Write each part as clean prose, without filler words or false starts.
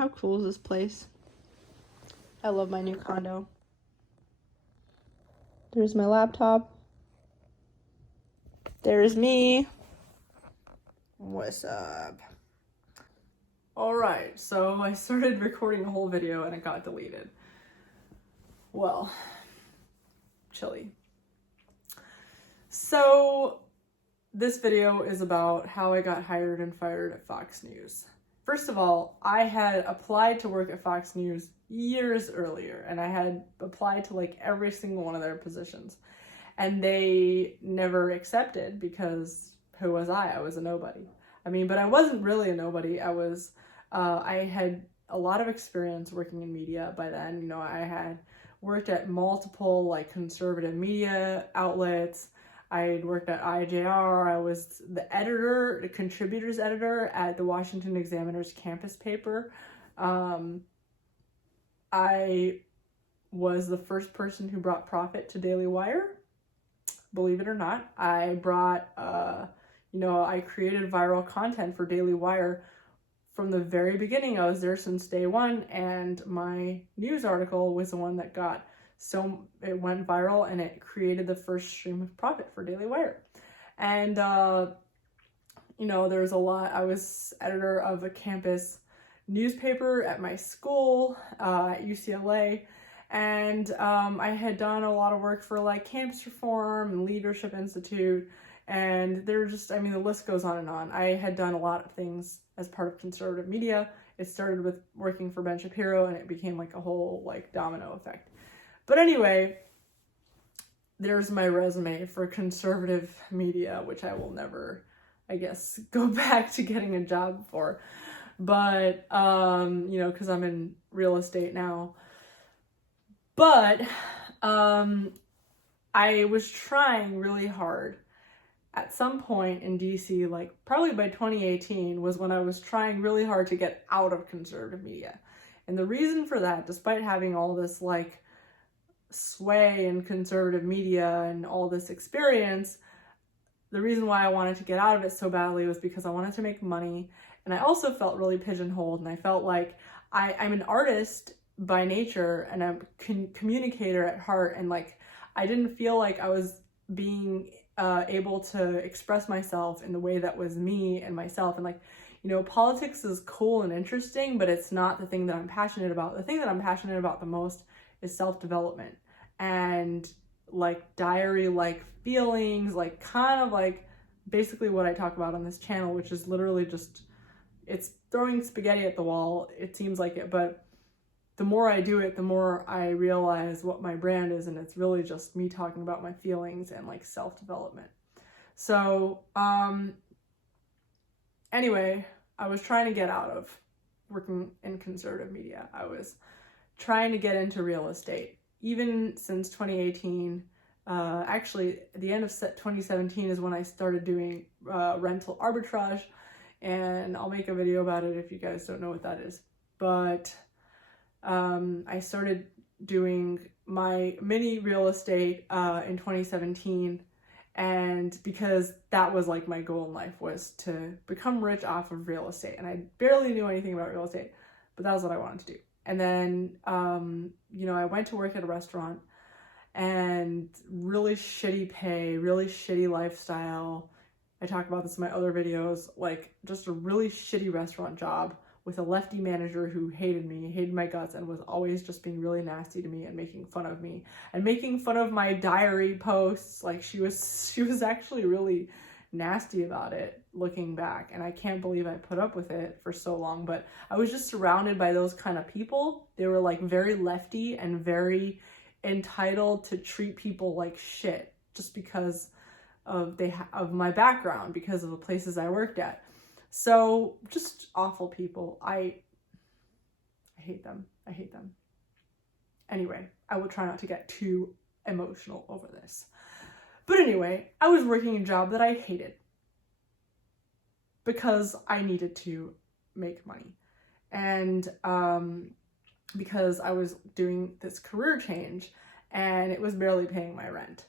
How cool is this place? I love my new condo. There's my laptop. There's me. What's up? Alright, so I started recording a whole video and it got deleted. Well, chilly. So, this video is about how I got hired and fired at Fox News. First of all, I had applied to work at Fox News years earlier, and I had applied to like every single one of their positions. And they never accepted because who was I? I was a nobody. I mean, but I wasn't really a nobody. I had a lot of experience working in media by then. You know, I had worked at multiple like conservative media outlets. I worked at IJR. I was the editor, the contributors editor at the Washington Examiner's campus paper. I was the first person who brought profit to Daily Wire. Believe it or not, I brought, I created viral content for Daily Wire from the very beginning. I was there since day one, and my news article was the one that it went viral, and it created the first stream of profit for Daily Wire. And, there's a lot. I was editor of a campus newspaper at my school, at UCLA. And I had done a lot of work for like Campus Reform and Leadership Institute. And the list goes on and on. I had done a lot of things as part of conservative media. It started with working for Ben Shapiro, and it became like a whole like domino effect. But anyway, there's my resume for conservative media, which I will never, I guess, go back to getting a job for. But, because I'm in real estate now. But I was trying really hard. At some point in DC, like probably by 2018, was when I was trying really hard to get out of conservative media. And the reason for that, despite having all this like sway in conservative media and all this experience, the reason why I wanted to get out of it so badly was because I wanted to make money. And I also felt really pigeonholed, and I felt like I'm an artist by nature, and I'm a communicator at heart, and like I didn't feel like I was being able to express myself in the way that was me and myself. And like, politics is cool and interesting, but it's not the thing that I'm passionate about. The thing that I'm passionate about the most is self-development and like diary like feelings, like kind of like basically what I talk about on this channel, which is literally just, it's throwing spaghetti at the wall. It seems like it, but the more I do it, the more I realize what my brand is, and it's really just me talking about my feelings and like self-development. So, anyway, I was trying to get out of working in conservative media. I was trying to get into real estate. Even since 2018, actually the end of 2017 is when I started doing rental arbitrage, and I'll make a video about it if you guys don't know what that is. But I started doing my mini real estate in 2017, and because that was like my goal in life, was to become rich off of real estate. And I barely knew anything about real estate, but that was what I wanted to do. And then, I went to work at a restaurant, and really shitty pay, really shitty lifestyle. I talk about this in my other videos, like just a really shitty restaurant job with a lefty manager who hated me, hated my guts, and was always just being really nasty to me and making fun of me and making fun of my diary posts. Like she was actually really nasty about it looking back, and I can't believe I put up with it for so long. But I was just surrounded by those kind of people. They were like very lefty and very entitled to treat people like shit just because of my background, because of the places I worked at. So just awful people. I hate them. I hate them. Anyway, I will try not to get too emotional over this. But anyway, I was working a job that I hated because I needed to make money. And because I was doing this career change, and it was barely paying my rent.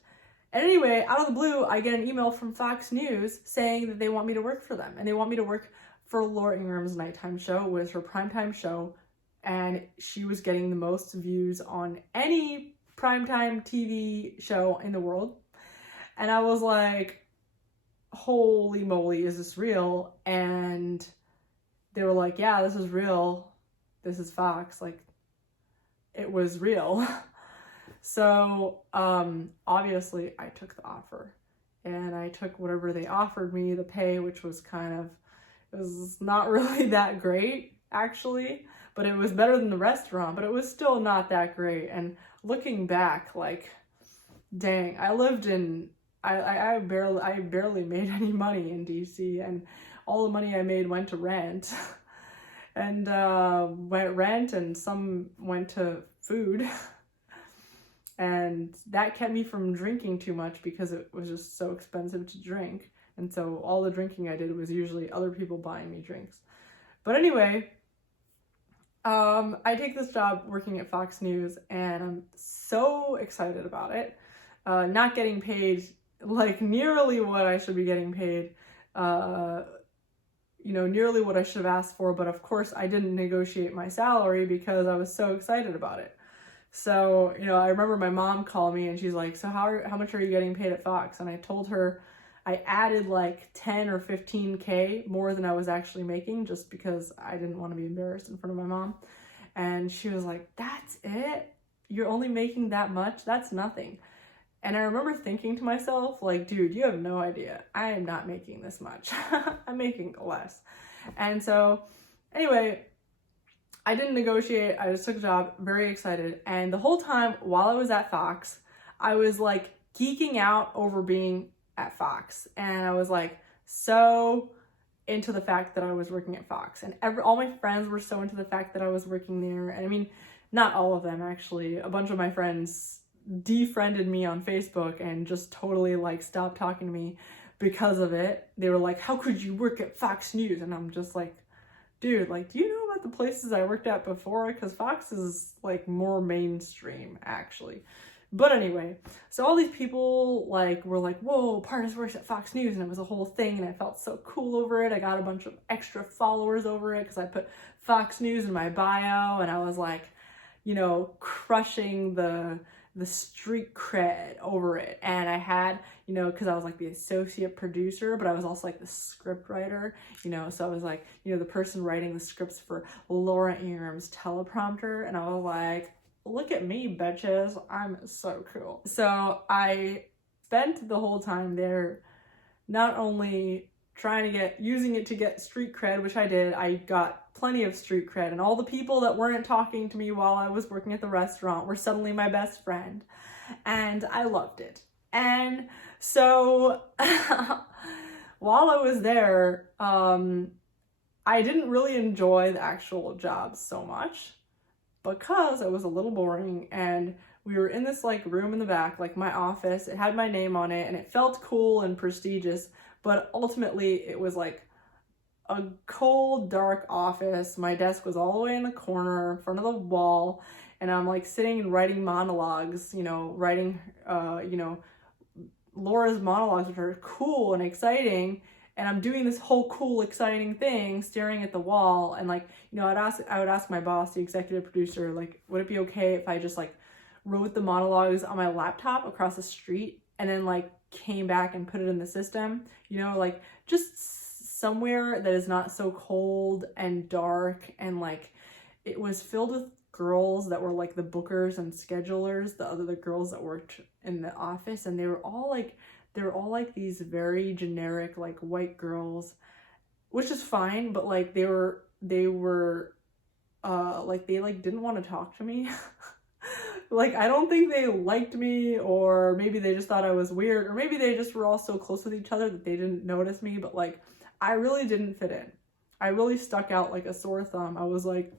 And anyway, out of the blue, I get an email from Fox News saying that they want me to work for them, and they want me to work for Laura Ingram's nighttime show. It was her primetime show, and she was getting the most views on any primetime TV show in the world. And I was like, holy moly, is this real? And they were like, yeah, this is real. This is Fox. Like, it was real. So, obviously I took the offer, and I took whatever they offered me, the pay, which was it was not really that great, actually, but it was better than the restaurant, but it was still not that great. And looking back, like, dang, I barely made any money in DC, and all the money I made went to rent, and and some went to food. And that kept me from drinking too much because it was just so expensive to drink. And so all the drinking I did was usually other people buying me drinks. But anyway, I take this job working at Fox News, and I'm so excited about it. Not getting paid like nearly what I should be getting paid, nearly what I should have asked for. But of course, I didn't negotiate my salary because I was so excited about it. So, I remember my mom called me and she's like, so how much are you getting paid at Fox? And I told her I added like 10 or 15K more than I was actually making, just because I didn't want to be embarrassed in front of my mom. And she was like, that's it? You're only making that much? That's nothing. And I remember thinking to myself, like, dude, you have no idea. I am not making this much. I'm making less. And so anyway, I didn't negotiate. I just took a job, very excited. And the whole time while I was at Fox, I was like geeking out over being at Fox. And I was like so into the fact that I was working at Fox. And all my friends were so into the fact that I was working there. And I mean, not all of them, actually. A bunch of my friends defriended me on Facebook and just totally like stopped talking to me because of it. They were like, how could you work at Fox News? And I'm just like, dude, like, do you know about the places I worked at before? Because Fox is like more mainstream, actually. But anyway, so all these people like were like, whoa, Parnas works at Fox News, and it was a whole thing, and I felt so cool over it. I got a bunch of extra followers over it because I put Fox News in my bio, and I was like, crushing the street cred over it. And I had, because I was like the associate producer, but I was also like the script writer, so I was like, the person writing the scripts for Laura Ingram's teleprompter. And I was like, look at me, bitches, I'm so cool. So I spent the whole time there not only using it to get street cred, which I did. I got plenty of street cred, and all the people that weren't talking to me while I was working at the restaurant were suddenly my best friend, and I loved it. And so while I was there, I didn't really enjoy the actual job so much because it was a little boring, and we were in this like room in the back, like my office. It had my name on it, and it felt cool and prestigious. But ultimately, it was like a cold, dark office. My desk was all the way in the corner in front of the wall, and I'm like sitting and writing monologues, writing, Laura's monologues, which are cool and exciting. And I'm doing this whole cool, exciting thing, staring at the wall. And like, I would ask my boss, the executive producer, like, would it be okay if I just like wrote the monologues on my laptop across the street and then like came back and put it in the system, like just somewhere that is not so cold and dark. And like, it was filled with girls that were like the bookers and schedulers, the girls that worked in the office. And they were all like these very generic, like white girls, which is fine. But like, they didn't want to talk to me. Like, I don't think they liked me, or maybe they just thought I was weird, or maybe they just were all so close with each other that they didn't notice me. But like, I really didn't fit in. I really stuck out like a sore thumb. I was like,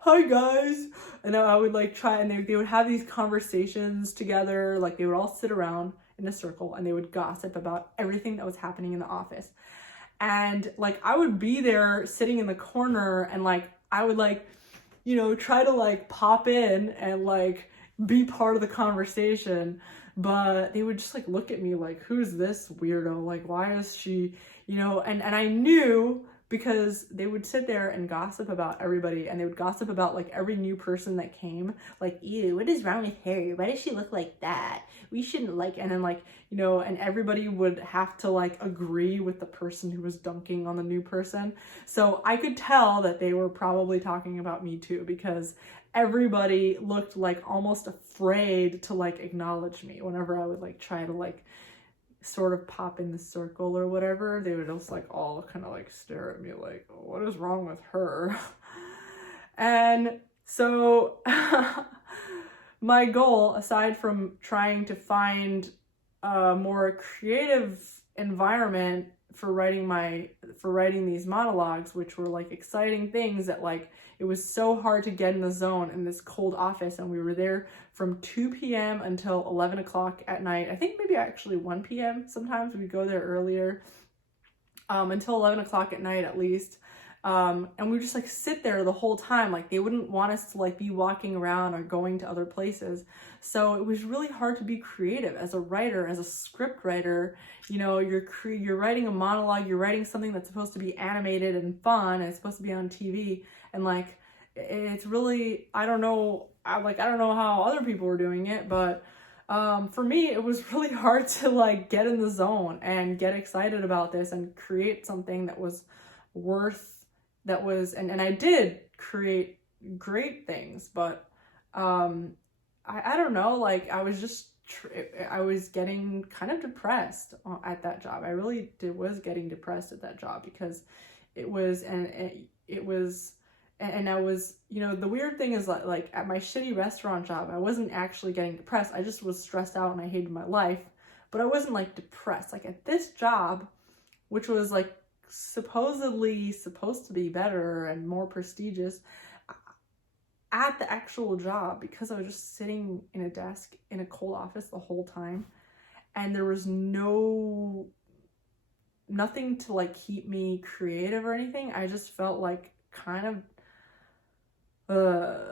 hi guys. And I would like try, and they would have these conversations together. Like, they would all sit around in a circle and they would gossip about everything that was happening in the office. And like, I would be there sitting in the corner, and like, I would like, try to like pop in and like be part of the conversation, but they would just like look at me like, who's this weirdo? Like, why is she, and I knew because they would sit there and gossip about everybody, and they would gossip about like every new person that came, like, ew, what is wrong with her? Why does she look like that? We shouldn't like, and then like, you know, and everybody would have to like agree with the person who was dunking on the new person. So I could tell that they were probably talking about me too, because everybody looked like almost afraid to like acknowledge me whenever I would like try to like sort of pop in the circle or whatever. They would just like all kind of like stare at me like, what is wrong with her? And so my goal, aside from trying to find a more creative environment for writing these monologues, which were like exciting things that like, it was so hard to get in the zone in this cold office, and we were there from 2 p.m. until 11 o'clock at night. I think maybe actually 1 p.m. sometimes. We'd go there earlier, until 11 o'clock at night at least. And we would just like sit there the whole time. Like they wouldn't want us to like be walking around or going to other places. So it was really hard to be creative as a writer, as a script writer. You know, you're writing a monologue, you're writing something that's supposed to be animated and fun, and it's supposed to be on TV. And like, it's really, I don't know how other people were doing it, but for me, it was really hard to like get in the zone and get excited about this and create something that was and I did create great things, but I don't know, like I was getting kind of depressed at that job. I really was getting depressed at that job because it was, and I was, you know, the weird thing is like at my shitty restaurant job, I wasn't actually getting depressed. I just was stressed out and I hated my life, but I wasn't like depressed. Like at this job, which was like supposedly supposed to be better and more prestigious, at the actual job, because I was just sitting in a desk in a cold office the whole time, and there was nothing to like keep me creative or anything. I just felt like kind of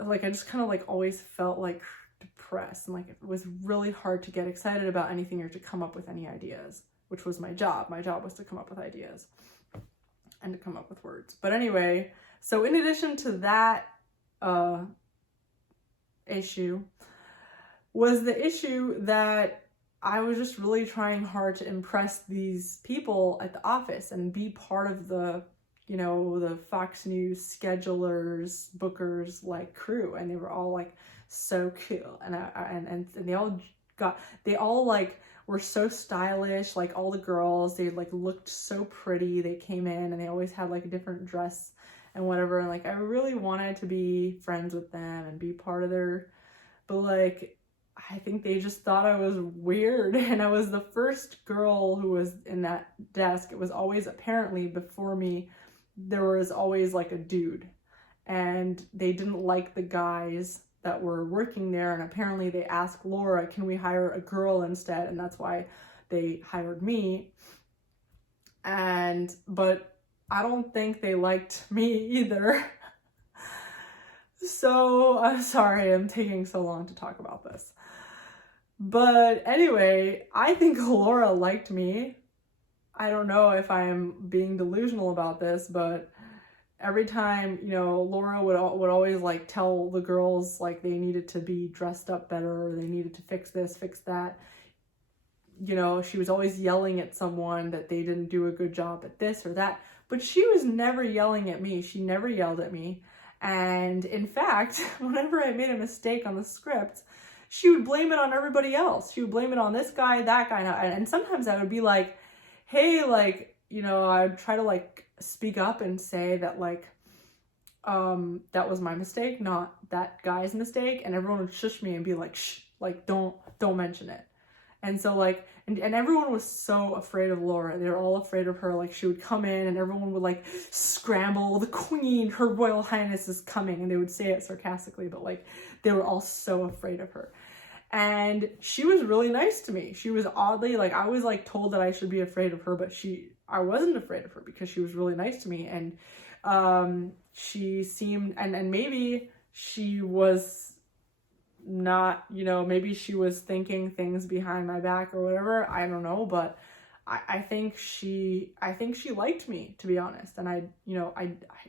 like I just kind of like always felt like depressed, and like it was really hard to get excited about anything or to come up with any ideas, which was my job. My job was to come up with ideas and to come up with words. But anyway, so in addition to that issue was the issue that I was just really trying hard to impress these people at the office and be part of the, you know, the Fox News schedulers, bookers, like crew, and they were all like so cool, and they all like were so stylish, like all the girls, they like looked so pretty. They came in and they always had like a different dress and whatever, and like I really wanted to be friends with them and be part of their, but like I think they just thought I was weird, and I was the first girl who was in that desk. It was always, apparently before me, there was always like a dude, and they didn't like the guys that were working there, and apparently they asked Laura, can we hire a girl instead? And that's why they hired me. But I don't think they liked me either. So I'm sorry I'm taking so long to talk about this. But anyway, I think Laura liked me. I don't know if I'm being delusional about this, but every time, you know, Laura would always like tell the girls like they needed to be dressed up better, or they needed to fix this, fix that. You know, she was always yelling at someone that they didn't do a good job at this or that, but she was never yelling at me. She never yelled at me. And in fact, whenever I made a mistake on the script, she would blame it on everybody else. She would blame it on this guy, that guy, and sometimes I would be like, hey, like, you know, I'd try to like speak up and say that like, that was my mistake, not that guy's mistake, and everyone would shush me and be like, shh, like don't mention it. And so like, and everyone was so afraid of Laura. They were all afraid of her. Like she would come in and everyone would like scramble, the queen, her royal highness is coming. And they would say it sarcastically, but like they were all so afraid of her. And she was really nice to me. She was oddly, like I was like told that I should be afraid of her, but I wasn't afraid of her because she was really nice to me. And she seemed, and maybe she was not, you know, maybe she was thinking things behind my back or whatever, I don't know, but I think she liked me, to be honest. And I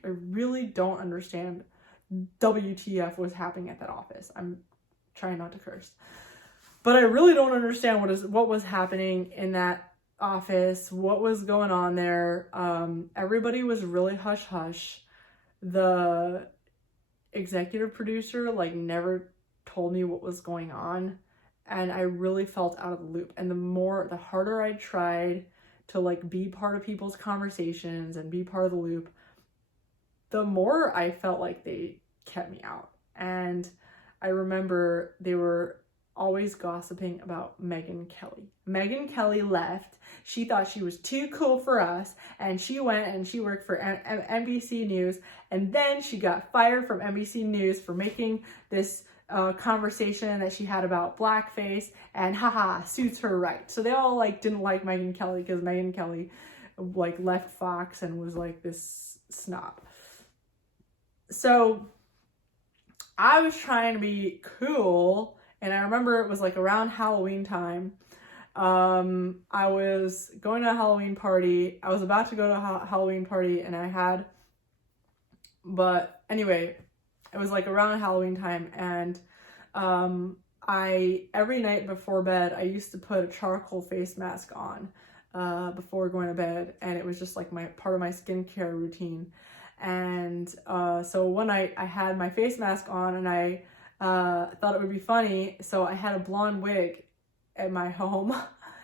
really don't understand WTF was happening at that office. I'm trying not to curse. But I really don't understand what was happening in that office, what was going on there. Everybody was really hush hush. The executive producer like never told me what was going on, and I really felt out of the loop. And the harder I tried to like be part of people's conversations and be part of the loop, the more I felt like they kept me out. And I remember they were always gossiping about Megyn Kelly. Megyn Kelly left. She thought she was too cool for us, and she went and she worked for NBC News, and then she got fired from NBC News for making this conversation that she had about blackface, and haha, suits her right. So they all like didn't like Megyn Kelly because Megyn Kelly like left Fox and was like this snob. So I was trying to be cool. And I remember it was like around Halloween time. I was going to a Halloween party. I was about to go to a Halloween party but anyway, it was like around Halloween time. And every night before bed, I used to put a charcoal face mask on before going to bed. And it was just like part of my skincare routine. And so one night I had my face mask on, and I thought it would be funny, so I had a blonde wig at my home,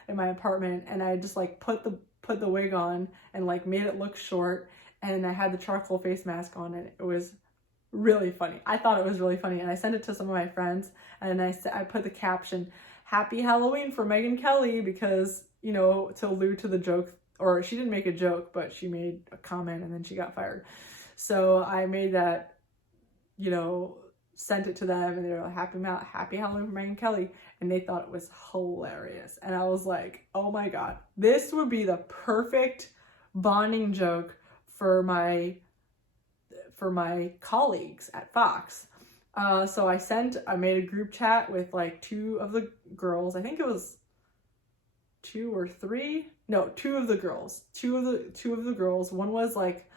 in my apartment, and I just like put the wig on and like made it look short, and I had the charcoal face mask on, and it was really funny. I thought it was really funny, and I sent it to some of my friends, and I put the caption, "Happy Halloween for Megyn Kelly," because, you know, to allude to the joke, or she didn't make a joke, but she made a comment and then she got fired. So I made that, you know, sent it to them, and they were like, happy Halloween for Megyn Kelly, and they thought it was hilarious. And I was like, oh my god, this would be the perfect bonding joke for my colleagues at Fox. So I made a group chat with like two of the girls. I think it was two of the girls. One was like,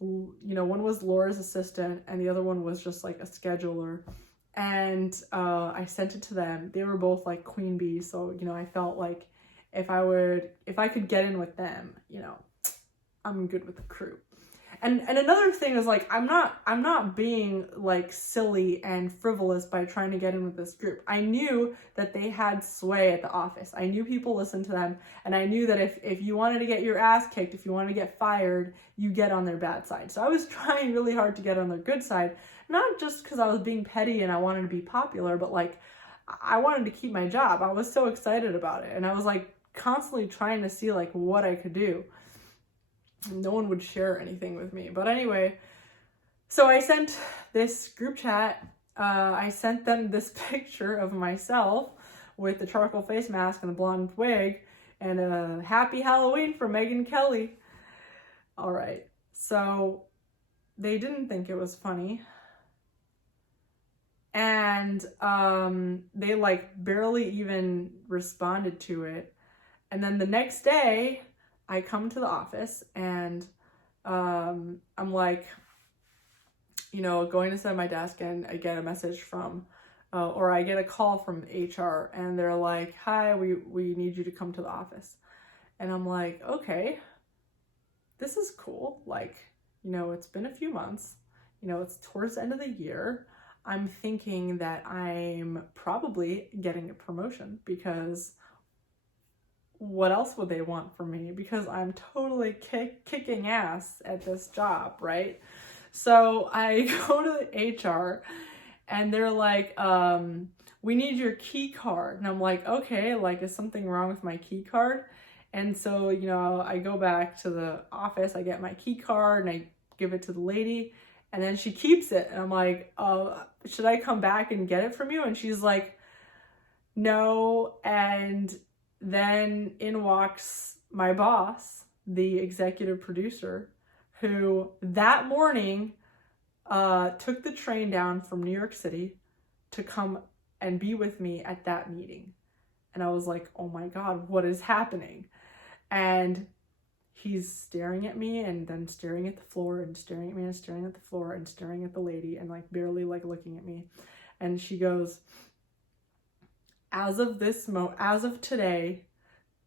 you know, one was Laura's assistant, and the other one was just like a scheduler. And I sent it to them. They were both like queen bees, so, you know, I felt like if I could get in with them, you know, I'm good with the crew. And another thing is, like, I'm not being like silly and frivolous by trying to get in with this group. I knew that they had sway at the office. I knew people listened to them, and I knew that if you wanted to get your ass kicked, if you wanted to get fired, you get on their bad side. So I was trying really hard to get on their good side, not just because I was being petty and I wanted to be popular, but like I wanted to keep my job. I was so excited about it, and I was like constantly trying to see like what I could do. No one would share anything with me. But anyway, so I sent this group chat. I sent them this picture of myself with the charcoal face mask and the blonde wig, and happy Halloween for Megyn Kelly. All right. So they didn't think it was funny. And they like barely even responded to it. And then the next day, I come to the office, and I'm like, you know, going to sit at my desk, and I get a message from, or I get a call from HR, and they're like, hi, we need you to come to the office. And I'm like, okay, this is cool. Like, you know, it's been a few months, you know, it's towards the end of the year. I'm thinking that I'm probably getting a promotion, because what else would they want from me? Because I'm totally kicking ass at this job, right? So I go to the HR, and they're like, we need your key card. And I'm like, okay, like, is something wrong with my key card? And so, you know, I go back to the office, I get my key card, and I give it to the lady, and then she keeps it. And I'm like, should I come back and get it from you? And she's like, no. And then in walks my boss, the executive producer, who that morning took the train down from New York City to come and be with me at that meeting. And I was like, oh my God, what is happening? And he's staring at me and then staring at the floor and staring at me and staring at the floor and staring at the lady and like barely like looking at me. And she goes, as of today,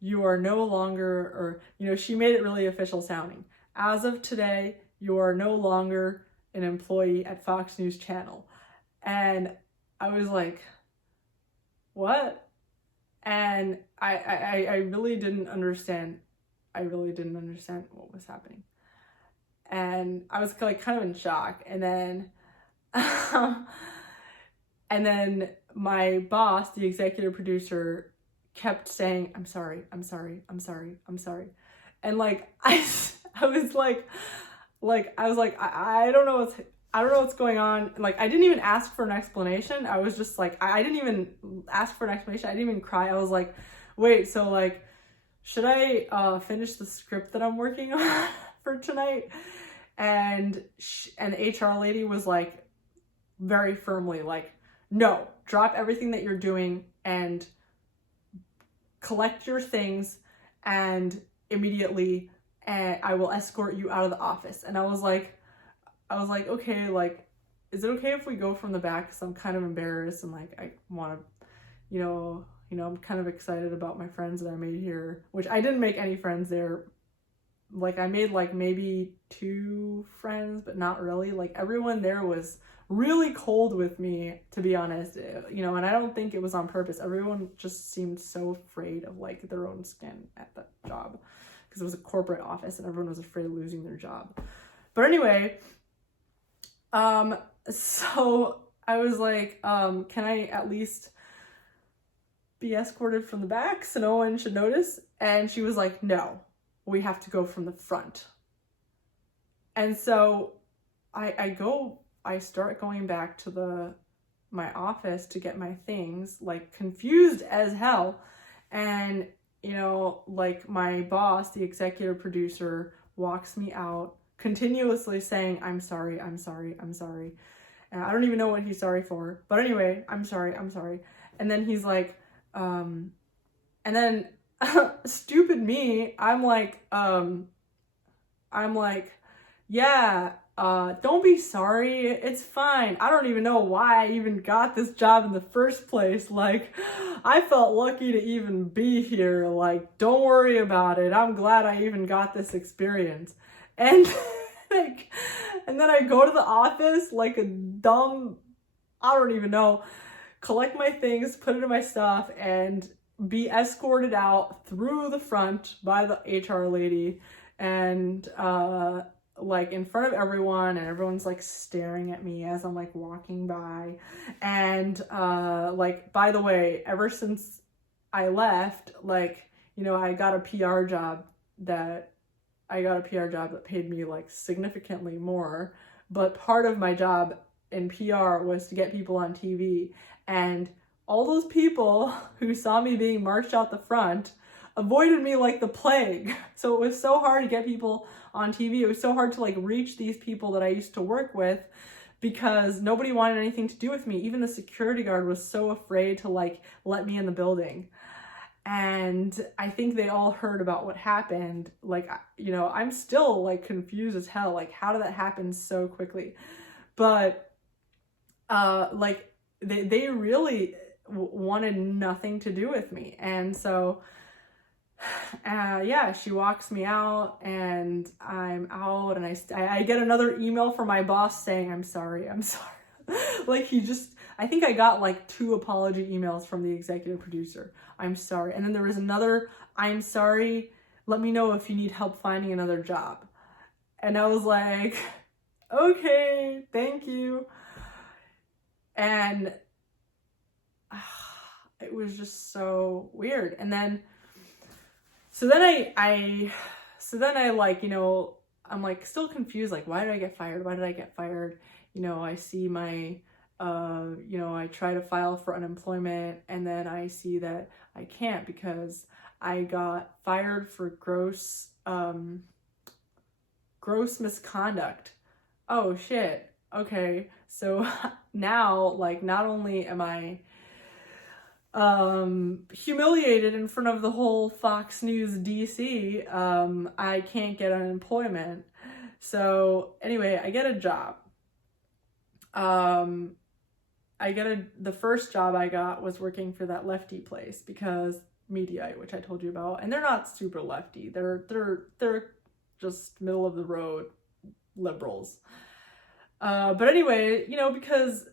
you are no longer, or, you know, she made it really official sounding. As of today, you are no longer an employee at Fox News Channel. And I was like, what? And I really didn't understand. I really didn't understand what was happening. And I was like kind of in shock. And then, and then my boss, the executive producer, kept saying, I'm sorry, I'm sorry, I'm sorry, I'm sorry. And like, I was like, I don't know what's going on. Like, I didn't even ask for an explanation. I was just like, I didn't even ask for an explanation. I didn't even cry. I was like, wait, so like, should I finish the script that I'm working on for tonight? And the HR lady was like, very firmly like, no, drop everything that you're doing and collect your things and immediately, and I will escort you out of the office. And I was like, okay, like, is it okay if we go from the back? Because I'm kind of embarrassed and like, I want to, you know, I'm kind of excited about my friends that I made here, which I didn't make any friends there. Like, I made like maybe 2 friends, but not really. Like, everyone there was really cold with me, to be honest, you know, and I don't think it was on purpose. Everyone just seemed so afraid of like their own skin at that job because it was a corporate office and everyone was afraid of losing their job. But anyway, so I was like, can I at least be escorted from the back so no one should notice? And she was like, no, we have to go from the front. And so I start going back to my office to get my things, like confused as hell. And, you know, like my boss, the executive producer, walks me out continuously saying, I'm sorry, I'm sorry, I'm sorry. And I don't even know what he's sorry for. But anyway, I'm sorry, I'm sorry. And then he's like, and then stupid me, I'm like, yeah, don't be sorry, it's fine. I don't even know why I even got this job in the first place. Like, I felt lucky to even be here. Like, don't worry about it. I'm glad I even got this experience. And like, and then I go to the office like a dumb, I don't even know, collect my things, put it in my stuff, and be escorted out through the front by the HR lady, and like in front of everyone, and everyone's like staring at me as I'm like walking by. And like, by the way, ever since I left, like, you know, I got a PR job that paid me like significantly more, but part of my job in PR was to get people on TV. And all those people who saw me being marched out the front avoided me like the plague. So it was so hard to get people on TV. It was so hard to like reach these people that I used to work with because nobody wanted anything to do with me. Even the security guard was so afraid to like let me in the building. And I think they all heard about what happened. Like, you know, I'm still like confused as hell. Like, how did that happen so quickly? But like they really wanted nothing to do with me. And so yeah, she walks me out and I'm out, and I get another email from my boss saying, I'm sorry. Like, I think I got like 2 apology emails from the executive producer. I'm sorry. And then there was another, I'm sorry, let me know if you need help finding another job. And I was like, okay, thank you. And it was just so weird. And then, so then I like, you know, I'm like still confused. Like, why did I get fired? Why did I get fired? You know, I see my, you know, I try to file for unemployment, and then I see that I can't because I got fired for gross misconduct. Oh shit. Okay. So now, like, not only am I humiliated in front of the whole Fox News DC. I can't get unemployment. So anyway, I get a job. The first job I got was working for that lefty place, because Mediaite, which I told you about, and they're not super lefty. They're just middle of the road liberals. But anyway, because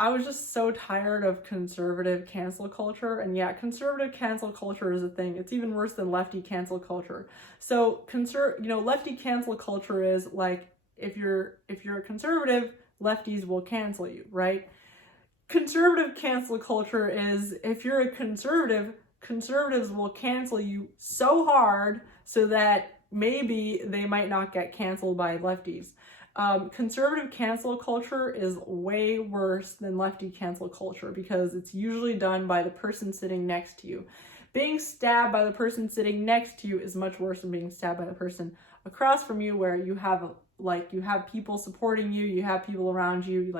I was just so tired of conservative cancel culture. And yeah, conservative cancel culture is a thing. It's even worse than lefty cancel culture. So lefty cancel culture is like, if you're a conservative, lefties will cancel you, right? Conservative cancel culture is, if you're a conservative, conservatives will cancel you so hard so that maybe they might not get canceled by lefties. Conservative cancel culture is way worse than lefty cancel culture, because it's usually done by the person sitting next to you. Being stabbed by the person sitting next to you is much worse than being stabbed by the person across from you, where you have people supporting you, you have people around you,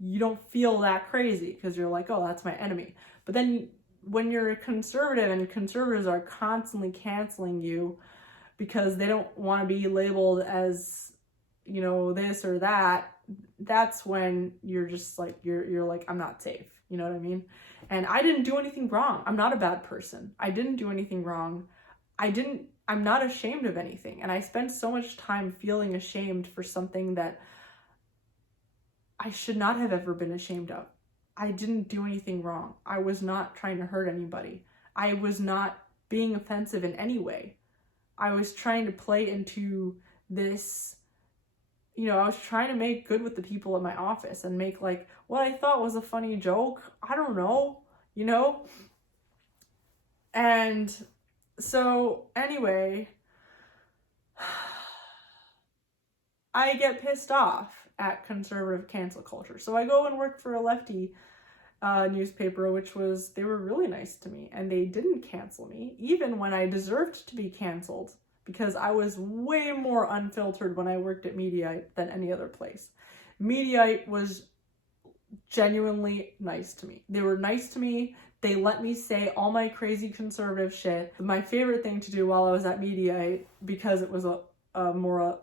you don't feel that crazy because you're like, oh, that's my enemy. But then when you're a conservative and conservatives are constantly canceling you because they don't want to be labeled as, this or that, that's when you're just like, you're like, I'm not safe. You know what I mean? And I didn't do anything wrong. I'm not a bad person. I didn't do anything wrong. I'm not ashamed of anything. And I spent so much time feeling ashamed for something that I should not have ever been ashamed of. I didn't do anything wrong. I was not trying to hurt anybody. I was not being offensive in any way. I was trying to play into this, I was trying to make good with the people at my office and make what I thought was a funny joke. I don't know, And so anyway, I get pissed off at conservative cancel culture. So I go and work for a lefty newspaper, they were really nice to me, and they didn't cancel me, even when I deserved to be canceled, because I was way more unfiltered when I worked at Mediaite than any other place. Mediaite was genuinely nice to me. They were nice to me. They let me say all my crazy conservative shit. My favorite thing to do while I was at Mediaite, because it was a more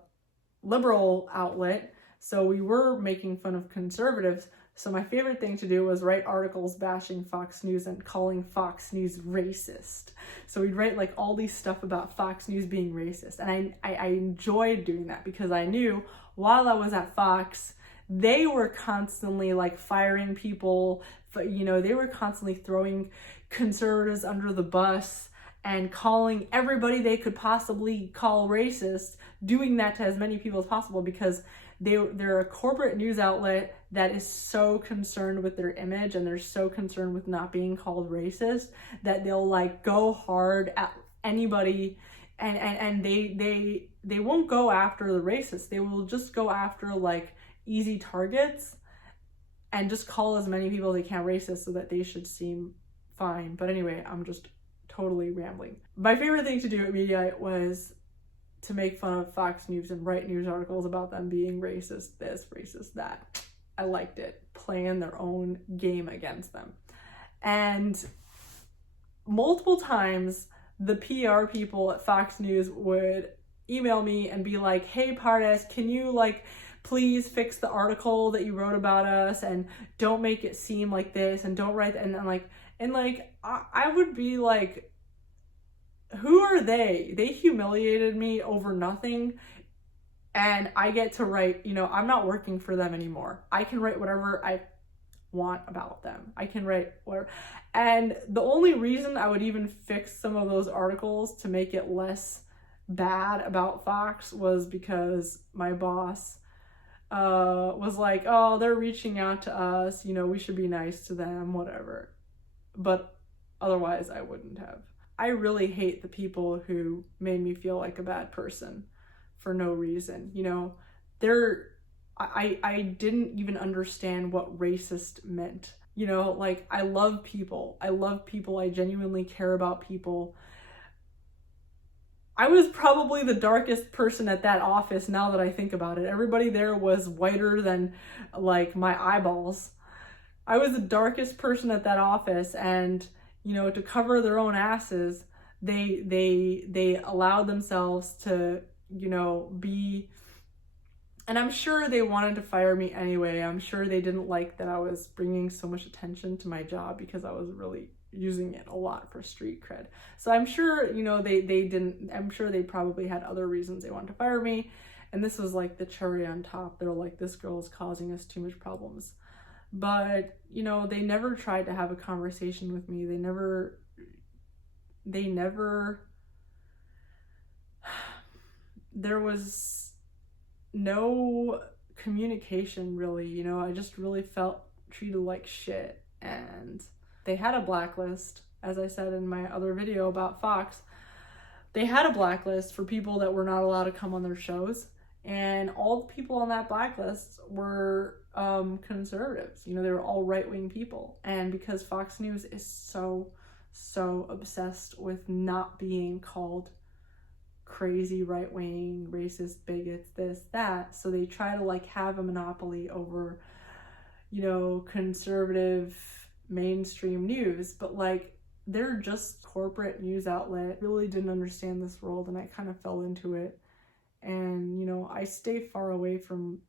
liberal outlet, so we were making fun of conservatives. So my favorite thing to do was write articles bashing Fox News and calling Fox News racist. So we'd write all these stuff about Fox News being racist. And I enjoyed doing that, because I knew while I was at Fox, they were constantly firing people. They were constantly throwing conservatives under the bus and calling everybody they could possibly call racist, doing that to as many people as possible, because they're a corporate news outlet that is so concerned with their image, and they're so concerned with not being called racist, that they'll go hard at anybody, and they won't go after the racists. They will just go after easy targets and just call as many people as they can racist, so that they should seem fine. But anyway, I'm just totally rambling. My favorite thing to do at Mediaite was to make fun of Fox News and write news articles about them being racist, this, racist, that. I liked it, playing their own game against them. And multiple times, the PR people at Fox News would email me and be like, hey, Pardes, can you please fix the article that you wrote about us, and don't make it seem like this, and don't write, I would be like, who are they? They humiliated me over nothing, and I get to write, I'm not working for them anymore. I can write whatever I want about them. I can write whatever. And the only reason I would even fix some of those articles to make it less bad about Fox was because my boss was like, oh, they're reaching out to us, we should be nice to them, whatever. But otherwise, I wouldn't have. I really hate the people who made me feel like a bad person for no reason. I didn't even understand what racist meant. I love people. I genuinely care about people. I was probably the darkest person at that office now that I think about it. Everybody there was whiter than my eyeballs. I was the darkest person at that office, and you know, to cover their own asses, they allowed themselves to, you know, be, and I'm sure they wanted to fire me anyway. I'm sure they didn't like that I was bringing so much attention to my job because I was really using it a lot for street cred. So I'm sure, you know, they didn't, I'm sure they probably had other reasons they wanted to fire me. And this was like the cherry on top. They're like, this girl is causing us too much problems. But, you know, they never tried to have a conversation with me. They never, there was no communication really, you know. I just really felt treated like shit. And they had a blacklist, as I said in my other video about Fox. They had a blacklist for people that were not allowed to come on their shows, and all the people on that blacklist were conservatives. You know, they were all right-wing people. And because Fox News is so obsessed with not being called crazy right-wing, racist, bigots, this, that, so they try to like have a monopoly over, you know, conservative mainstream news. But like, they're just corporate news outlet. Really didn't understand this world, and I kind of fell into it. And, you know, I stay far away from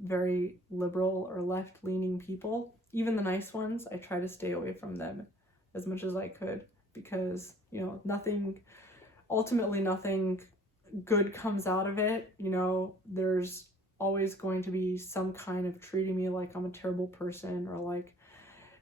very liberal or left-leaning people. Even the nice ones, I try to stay away from them as much as I could, because, you know, ultimately nothing good comes out of it. You know, there's always going to be some kind of treating me like I'm a terrible person, or like,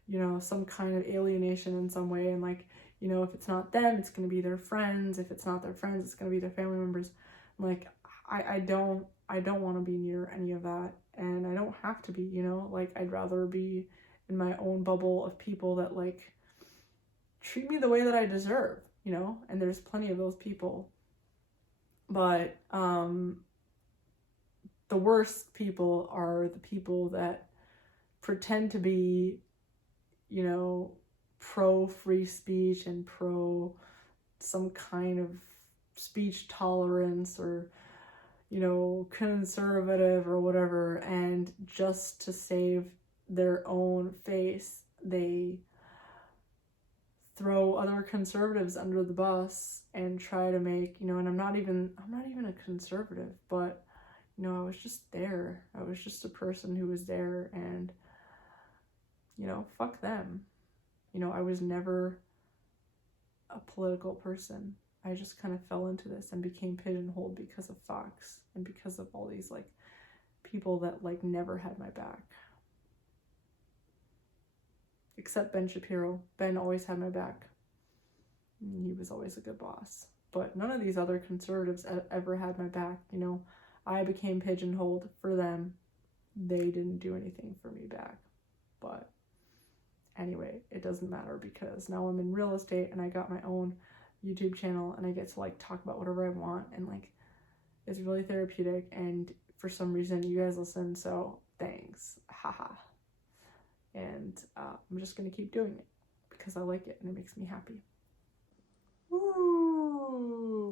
you know, some kind of alienation in some way. And like, you know, if it's not them, it's going to be their friends. If it's not their friends, it's going to be their family members. Like, I don't want to be near any of that, and I don't have to be, you know. Like, I'd rather be in my own bubble of people that like treat me the way that I deserve, you know. And there's plenty of those people. But the worst people are the people that pretend to be, you know, pro free speech and pro some kind of speech tolerance, or, you know, conservative or whatever, and just to save their own face, they throw other conservatives under the bus and try to make, you know, and I'm not even a conservative, but, you know, I was just there. I was just a person who was there, and, you know, fuck them. You know, I was never a political person. I just kind of fell into this and became pigeonholed because of Fox and because of all these like people that like never had my back. Except Ben Shapiro. Ben always had my back. He was always a good boss. But none of these other conservatives ever had my back. You know, I became pigeonholed for them. They didn't do anything for me back. But anyway, it doesn't matter, because now I'm in real estate and I got my own YouTube channel, and I get to like talk about whatever I want, and like it's really therapeutic, and for some reason you guys listen, so thanks. Haha. And I'm just gonna keep doing it because I like it and it makes me happy. Woo!